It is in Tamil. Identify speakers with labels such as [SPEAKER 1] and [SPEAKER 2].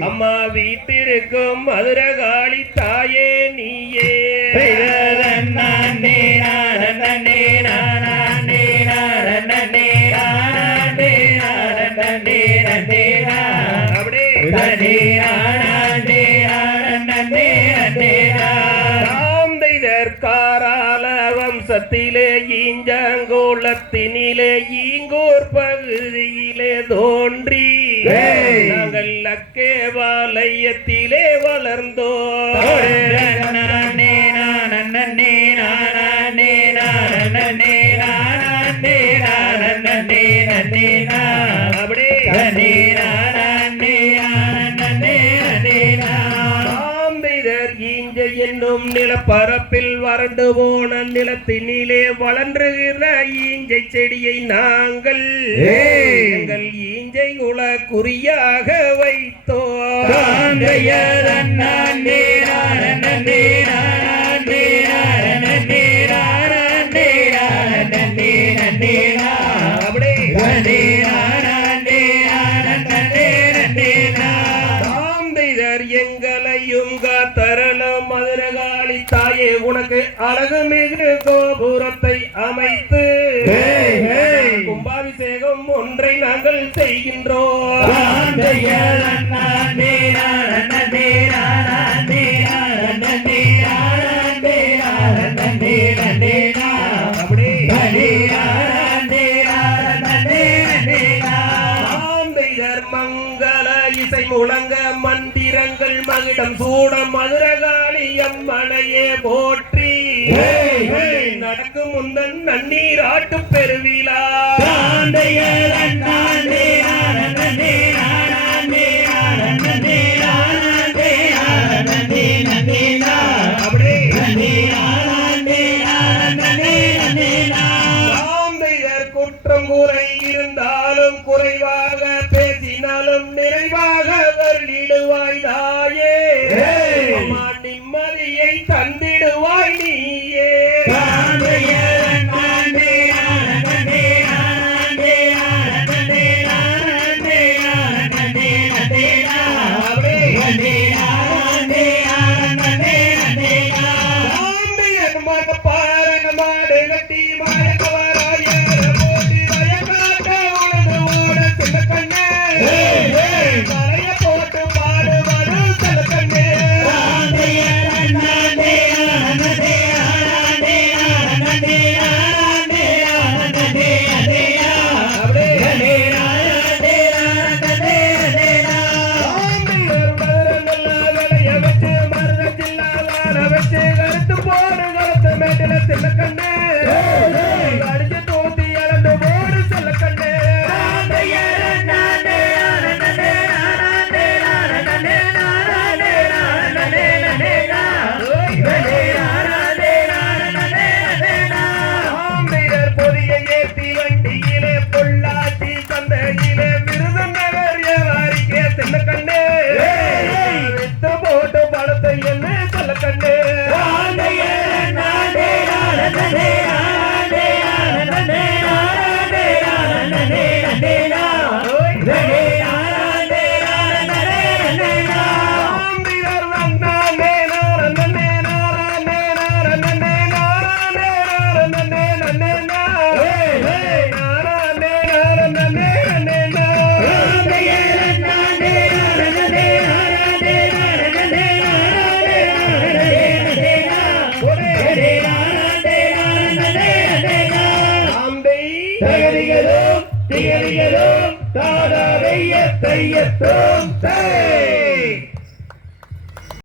[SPEAKER 1] அம்மா வீட்டிற்கும் மதுரகாளி தாயே நீயே. அப்படியே. தாந்தைதற்காரால வம்சத்திலே ஈஞ்சங்கோலத்தினிலே ஈங்கூர் பகுதியிலே தோன்றி. நாங்கள் அக்கே வாலயத்திலே வளர்ந்தோ தாந்தைதர் ஈஞ்ச என்னும் நிலப்பரப்பில் வறண்டு போன நிலத்தினிலே வளர்ந்துகிற ஈஞ்சை செடியை நாங்கள்
[SPEAKER 2] ஏய்.
[SPEAKER 1] உனக்கு அழகு மிகு கோபுரத்தை அமைத்து. கும்பாபிஷேகம் ஒன்றை நாங்கள் செய்கின்றோம். தாந்தையர் இசை முழங்க மந்திரங்கள் மகிடம் சூட மதுரகாளி அம்மனையே போற்றி. நடக்கும் முந்தன் நன்னீர் ஆட்டு பெருவிழா. குற்றம் குறை இருந்தாலும் குறைவாக பேசினாலும் நிறைவாக வருடிடுவாய் தாயே
[SPEAKER 2] ஏய்.
[SPEAKER 1] அம்மா நிம்மதியை தந்திடுவாய் மேட்டில சின்ன கண்ணே அடிச்சு தூத்தி இழந்து போடு சின்ன கண்ணே பொள்ளாச்சி சந்தையிலே விருதுநகர் ஏவாரிக்கே சின்ன கண்ணே ஆம்பை
[SPEAKER 2] தகதிகளும் திகதிகளும் தாதாதைய தையத்தும். தை!